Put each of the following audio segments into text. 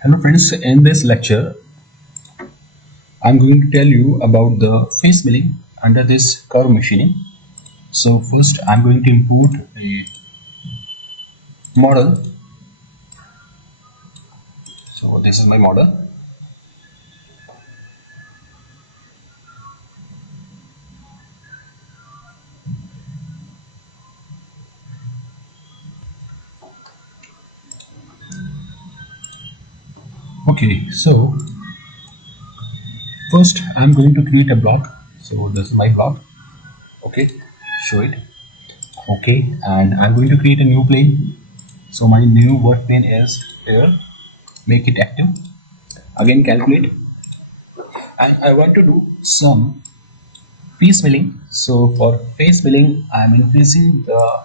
Hello friends, in this lecture I'm going to tell you about the face milling under this curve machining. So first I'm going to import a model. So this is my model. Okay, so first I'm going to create a block. So this is my block. Okay, show it. Okay, and I'm going to create a new plane. So my new work plane is here. Make it active. Again calculate. And I want to do some face milling. So for face milling, I'm increasing the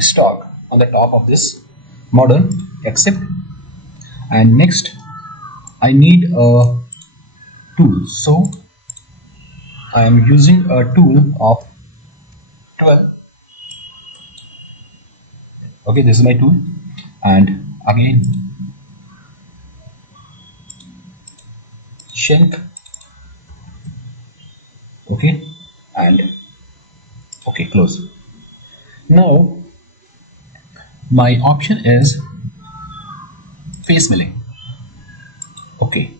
stock on the top of this model. Accept. And next, I need a tool. So I am using a tool of 12. Okay, this is my tool. And again, shank. Okay, and okay, close. Now my option is face milling. Okay,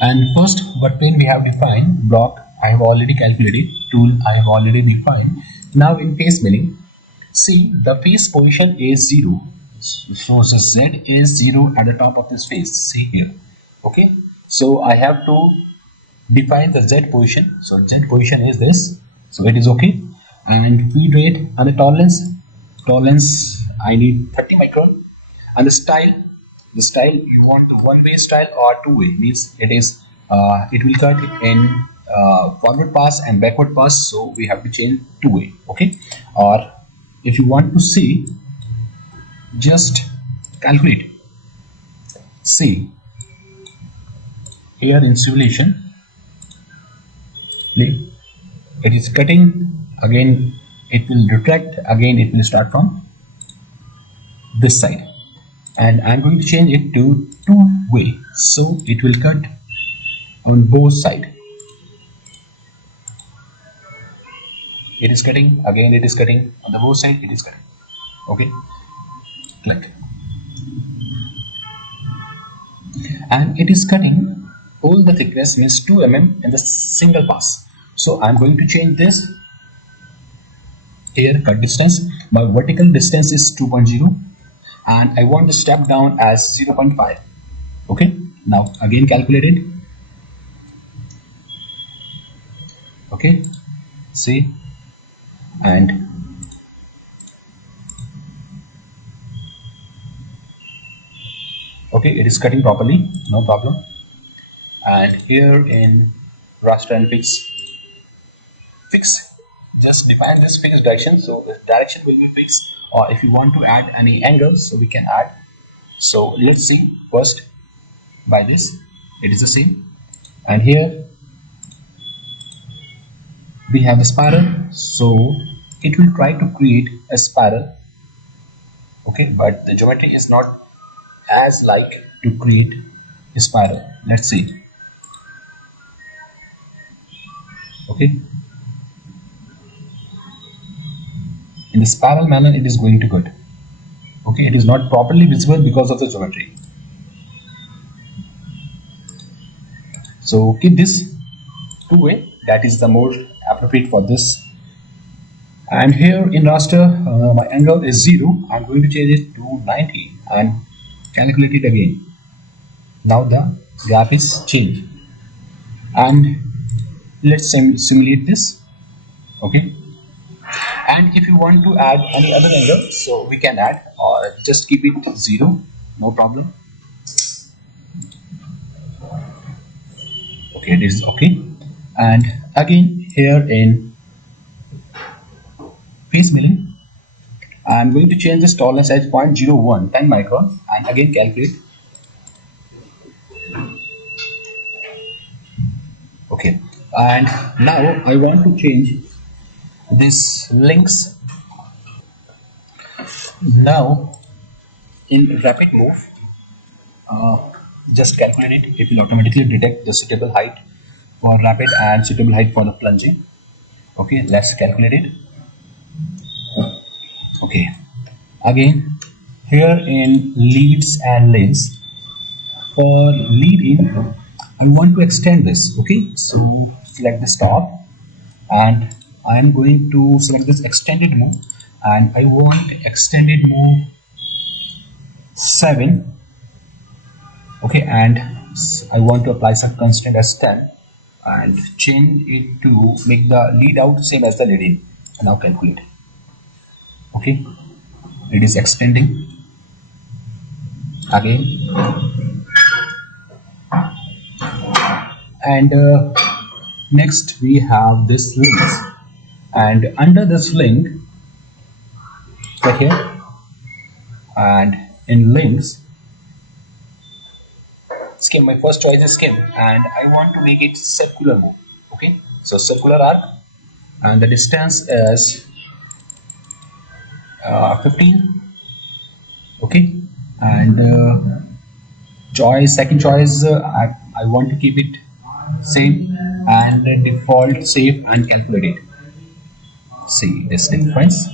and first what plane we have defined, block I have already calculated, tool I have already defined. Now in face milling, see the face position is 0, so Z is 0 at the top of this face. See here. Okay, so I have to define the Z position. So Z position is this, so it is okay. And feed rate and the tolerance I need 30 micron. And the style you want one-way style or two-way, means it will cut in forward pass and backward pass, so we have to change two-way. Okay, or if you want to see, just calculate. See here in simulation, it is cutting, again it will retract, again it will start from this side, and I'm going to change it to two-way, so it will cut on both sides. It is cutting, again it is cutting on the both side, it is cutting. Okay, click, and it is cutting all the thickness, means 2 mm in the single pass. So I'm going to change this here. Cut distance, my vertical distance is 2.0 and I want the step down as 0.5. Okay, now again calculate it. Okay, see, and okay, it is cutting properly, no problem. And here in raster and fix, just define this fixed direction, so the direction will be fixed, or if you want to add any angles, so we can add. So let's see first by this, it is the same. And here we have a spiral, so it will try to create a spiral. Okay, but the geometry is not as like to create a spiral. Let's see. Okay, in the spiral manner it is going to cut. Okay, it is not properly visible because of the geometry. So keep this two-way, that is the more appropriate for this. And here in raster, my angle is 0. I'm going to change it to 90 and calculate it again. Now the gap is changed, and let's simulate this. Okay, and if you want to add any other angle, so we can add, or just keep it 0, no problem. Okay, it is okay. And again here in face milling, I'm going to change this tolerance as 0.01, 10 micron, and again calculate. Okay, and now I want to change this links. Now In rapid move, uh, just calculate it. It will automatically detect the suitable height for rapid and suitable height for the plunging. Okay, let's calculate it. Okay, again here in leads and links, for lead in I want to extend this. Okay, so select the stop and I am going to select this extended move, and I want extended move 7. Okay, and I want to apply some constant as 10 and change it to make the lead out same as the lead in. Now calculate. Okay, it is extending again, and next we have this links, and under this link right here and in links skim, my first choice is skim, and I want to make it circular move. Okay, so circular arc, and the distance is 15. Okay, and second choice, I want to keep it same and default save and calculate it. See this difference.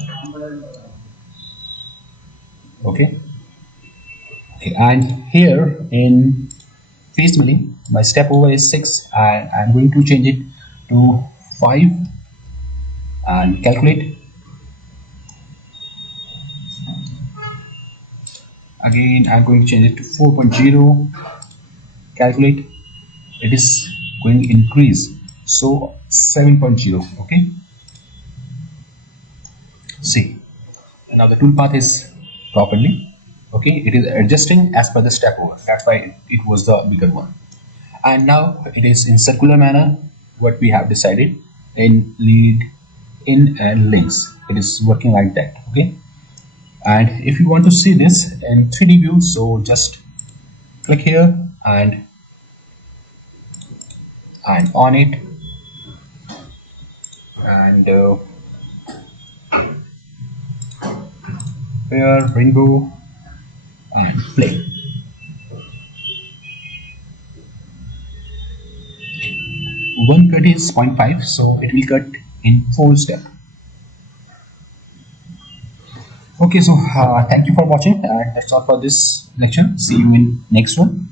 Okay, okay, and here in face milling my step over is 6 and I'm going to change it to 5 and calculate. Again I'm going to change it to 4.0, calculate. It is going to increase, so 7.0. Okay, see, now the toolpath is properly. Okay, it is adjusting as per the step over, that's why it was the bigger one. And now it is in circular manner what we have decided in lead in and links. It is working like that. Okay, and if you want to see this in 3D view, so just click here and on it, and here rainbow and play. 120 is 0.5, so it will cut in 4 steps. Okay, so thank you for watching, and that's all for this lecture. See you in next one.